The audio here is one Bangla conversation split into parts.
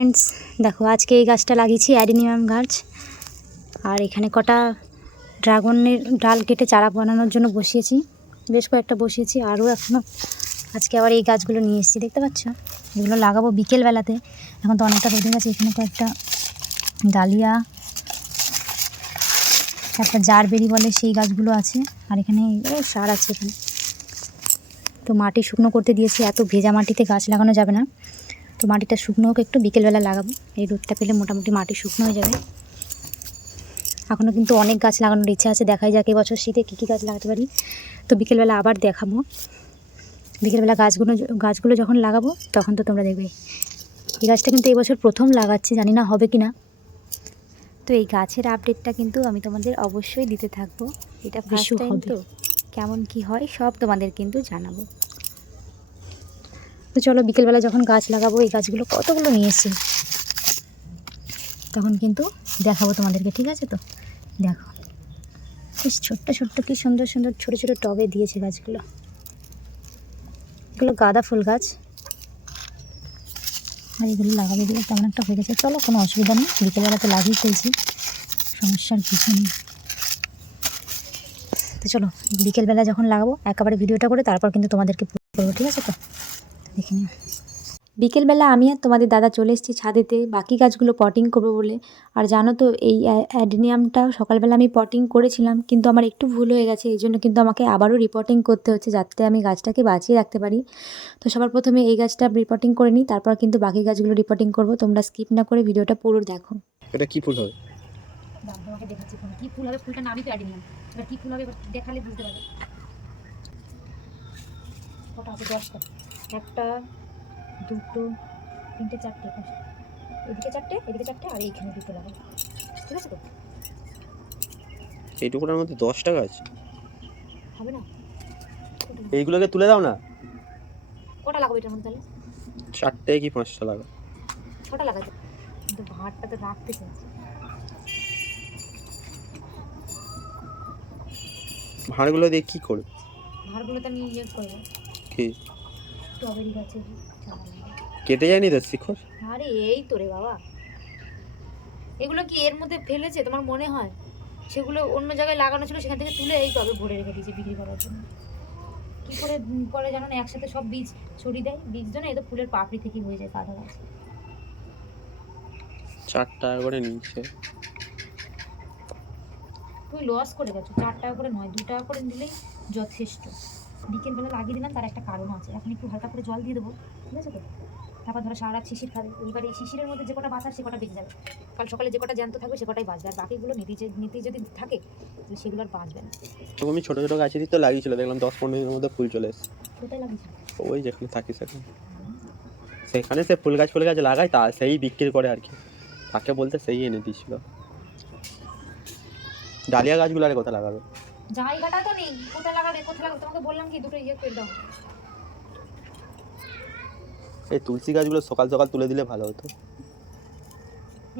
ফ্রেন্ডস দেখো আজকে এই গাছটা লাগিয়েছি অ্যাডিনিয়াম গাছ। আর এখানে কটা ড্রাগনের ডাল কেটে চারা বানানোর জন্য বসিয়েছি, বেশ কয়েকটা বসিয়েছি। আরও এখনও আজকে আবার এই গাছগুলো নিয়ে এসেছি, দেখতে পাচ্ছ। এগুলো লাগাবো বিকেলবেলাতে। এখন তো অনেকটা রোদে গেছে। এখানে কয়েকটা ডালিয়া, একটা জারবেরি বলে সেই গাছগুলো আছে। আর এখানে সার আছে এখানে। তো মাটি শুকনো করতে দিয়েছি, এত ভেজা মাটিতে গাছ লাগানো যাবে না। তো মাটিটা শুকনো হোক একটু, বিকেলবেলা লাগাবো। এই রোদটা পেলে মোটামুটি মাটি শুকনো হয়ে যাবে। এখনও কিন্তু অনেক গাছ লাগানোর ইচ্ছা আছে, দেখাই যাক এবছর শীতে কী কী গাছ লাগাতে পারি। তো বিকেলবেলা আবার দেখাবো। বিকেলবেলা গাছগুলো যখন লাগাবো তখন তো তোমরা দেখবে। এই গাছটা কিন্তু এবছর প্রথম লাগাচ্ছি, জানি না হবে কি না। তো এই গাছের আপডেটটা কিন্তু আমি তোমাদের অবশ্যই দিতে থাকবো। এটা ফার্স্ট টাইম, তো কেমন কি হয় সব তোমাদের কিন্তু জানাবো। তো চলো বিকেলবেলা যখন গাছ লাগাবো, এই গাছগুলো কতগুলো নিয়ে এসেছি তখন কিন্তু দেখাবো তোমাদেরকে, ঠিক আছে? তো দেখো বেশ ছোট্ট ছোট্ট কি সুন্দর সুন্দর ছোটো ছোটো টবে দিয়েছে গাছগুলো। এগুলো গাঁদা ফুল গাছ। আর এগুলো লাগাবে দিলে তেমন একটা হয়ে গেছে। চলো কোনো অসুবিধা নেই, বিকেলবেলাতে লাগিয়ে ফেলছি, সমস্যার কিছু নেই। তো চলো বিকেলবেলা যখন লাগাবো একেবারে ভিডিওটা করে তারপর কিন্তু তোমাদেরকে করবো, ঠিক আছে? তো দেখে নিও। বিকেলবেলা আমি আর তোমাদের দাদা চলে এসেছি ছাদেতে বাকি গাছগুলো পটিং করবো বলে। আর জানো তো এই অ্যাডেনিয়ামটা সকালবেলা আমি পটিং করেছিলাম, কিন্তু আমার একটু ভুল হয়ে গেছে। এই জন্য কিন্তু আমাকে আবারও রিপোর্টিং করতে হচ্ছে, যাতে আমি গাছটাকে বাঁচিয়ে রাখতে পারি। তো সবার প্রথমে এই গাছটা রিপোর্টিং করে নিই, তারপর কিন্তু বাকি গাছগুলো রিপোর্টিং করবো। তোমরা স্কিপ না করে ভিডিওটা পুরো দেখো। এটা কি ফুল হবে? তোমাকে দেখাচ্ছি কি ফুল হবে। ফুলটা নামই তো অ্যাডেনিয়াম। এবার কি ফুল হবে দেখালে বুঝতে পারবে। কটা আছে? 10টা। একটা, দুটো, তিনটে, চারটে, এদিকে চারটে, এদিকে চারটে, আর এইখানে দুটো লাগাবো, ঠিক আছে? তো এইটুকুটার মধ্যে 10টা গাছ হবে না? এইগুলোকে তুলে দাও না। কটা লাগাবো এটার মধ্যে তাহলে? 4টে কি 5টা লাগা? 6টা লাগাতে, কিন্তু ভাঁড়টা তো রাখতে চাইছি। ভাঁড়গুলো দিয়ে কি করবে? ভাঁড়গুলোতে আমি করবো কি স্ট্রবেরি গাছের চারা। কেটে যায়নি তো শিখর? আরে এই তো রে বাবা, এগুলো কি এর মধ্যে ফেলেছে তোমার মনে হয়? সেগুলো অন্য জায়গায় লাগানো ছিল, সেখান থেকে তুলে এই টবে ভরে রেখে দিয়েছে বিক্রি করার জন্য। কী করে করে জানো না, একসাথে সব বীজ ছড়িয়ে দেয়। বীজ জন্য এ তো ফুলের পাপড়ি থেকেই হয়ে যায় কাটা গাছ। 4 টাকা করে নিচ্ছে। তুমি লস করে গেছো। 4 টাকা করে নয়, 2 টাকা করে দিলেই যথেষ্ট। বিকেলবেলা লাগিয়ে দিলাম, তার একটা কারণ আছে। এখন একটু হালকা করে জল দিয়ে দেবো, ঠিক আছে? তো তারপর ধরো সারা রাত শিশির খাবে। এইবার এই শিশিরের মধ্যে যে কটা বাঁচার সে কটা বেঁচে যাবে। কাল সকালে যে কটা জ্যান্ত থাকবে সে কটাই বাঁচবে, আর বাকিগুলো নীতি যদি থাকে তাহলে সেগুলো আর বাঁচবে না। তো আমি ছোট ছোট গাছেরই তো লাগিয়েছিল, দেখলাম 10-15 দিনের মধ্যে ফুল চলে এসেছে। কোথায় লাগিয়েছো? ওই যেখানে থাকি সেখানে সে ফুল গাছ লাগায়, তা সেই বিক্রি করে আর কি। তাকে বলতে সেই এনে দিয়েছিল। ডালিয়া গাছগুলো আর কোথায় লাগাবে? জায়গাটা তো নেই, কোথায় লাগাবে? তোমাকে বললাম কি দুটো করে দাও। এই তুলসী গাছগুলো সকাল সকাল তুলে দিলে ভালো হতো।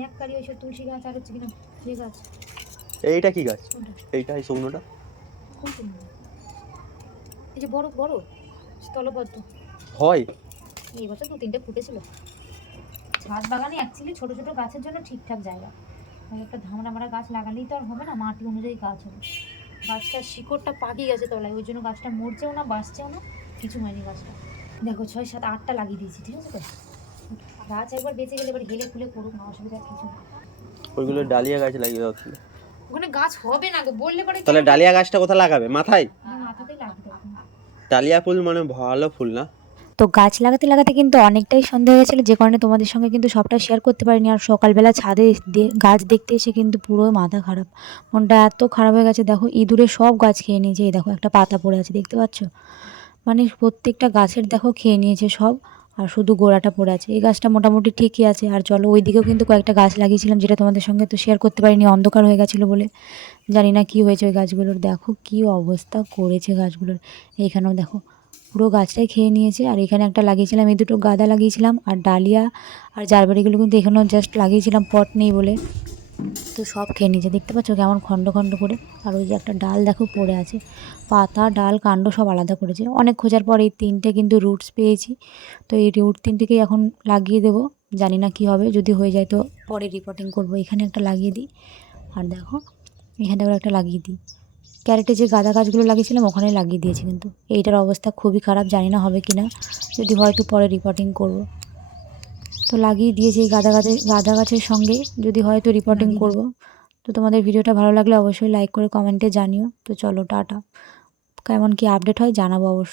এককারি ওইসব তুলসী গাছ আর হচ্ছে কিনা যে গাছ। এইটা কি গাছ? এইটা এই শুকনোটা কোন শুকনো? এই যে বড় বড় স্থলপদ্ম হয়। এই বছর 2-3টে ফুটেছিল। ছাদ বাগানে অ্যাকচুয়ালি ছোট ছোট গাছের জন্য ঠিকঠাক জায়গা। একটা ধামড়া মারা গাছ লাগালেই তো আর হবে না, মাটি অনুযায়ী গাছ হবে। গাছটার শিকড়টা পাকিয়ে গেছে তলায়, ওই জন্য গাছটা মরছেও না, বাঁচছেও না, কিছু হয়নি গাছটা। দেখো 6-7-8টা লাগিয়ে দিয়েছি, ঠিক আছে? তো গাছ একবার বেঁচে গেলে এবার হেলে ফুলে পড়ুক না, অসুবিধা কিছু না। ওইগুলো ডালিয়া গাছ লাগিয়ে দাও। ওখানে গাছ হবে না গো, বললে পরে। তাহলে ডালিয়া গাছটা কোথায় লাগাবে? মাথায়? মাথাতেই লাগিয়ে দেবো। ডালিয়া ফুল মানে ভালো ফুল না? তো গাছ লাগাতে লাগাতে কিন্তু অনেকটাই সন্দেহ হয়ে গেছিলো, যে কারণে তোমাদের সঙ্গে কিন্তু সবটা শেয়ার করতে পারিনি। আর সকালবেলা ছাদে গাছ দেখতে এসে কিন্তু পুরো মাথা খারাপ, মনটা এত খারাপ হয়ে গেছে। দেখো ইঁদুরে সব গাছ খেয়ে নিয়েছে। এই দেখো একটা পাতা পড়ে আছে, দেখতে পাচ্ছ? মানে প্রত্যেকটা গাছের দেখো খেয়ে নিয়েছে সব, আর শুধু গোড়াটা পড়ে আছে। এই গাছটা মোটামুটি ঠিকই আছে। আর চলো ওই দিকেও কিন্তু কয়েকটা গাছ লাগিয়েছিলাম, যেটা তোমাদের সঙ্গে তো শেয়ার করতে পারিনি, অন্ধকার হয়ে গেছিলো বলে। জানি না কী হয়েছে ওই গাছগুলোর, দেখো কী অবস্থা করেছে গাছগুলোর। এইখানেও দেখো পুরো গাছটাই খেয়ে নিয়েছে। আর এখানে একটা লাগিয়েছিলাম, এই দুটো গাঁদা লাগিয়েছিলাম, আর ডালিয়া আর জারবেরিগুলো কিন্তু এখানেও জাস্ট লাগিয়েছিলাম, পট নেই বলে। তো সব খেয়ে নিয়েছে, দেখতে পাচ্ছ কেমন খণ্ড খণ্ড করে। আর ওই যে একটা ডাল দেখো পড়ে আছে, পাতা ডাল কাণ্ড সব আলাদা করেছে। অনেক খোঁজার পর এই 3টে কিন্তু রুটস পেয়েছি। তো এই রুট 3টেকেই এখন লাগিয়ে দেবো। জানি না কি হবে, যদি হয়ে যায় তো পরে রিপোর্টিং করব। এখানে একটা লাগিয়ে দিই, আর দেখো এখানটা করে একটা লাগিয়ে দিই। ক্যারেটে যে গাঁদা গাছগুলো লাগিয়েছিলাম ওখানে লাগিয়ে দিয়েছি, কিন্তু এইটার অবস্থা খুবই খারাপ, জানি না হবে কি না, যদি হয় তো পরে রিপোর্টিং করব। তো লাগিয়ে দিয়েছি এই গাঁদা গাছের সঙ্গে, যদি হয় তো রিপোর্টিং করব। তো তোমাদের ভিডিওটা ভালো লাগলে অবশ্যই লাইক করে কমেন্টে জানিও। তো চলো টাটা, কেমন কি আপডেট হয় জানাবো অবশ্যই।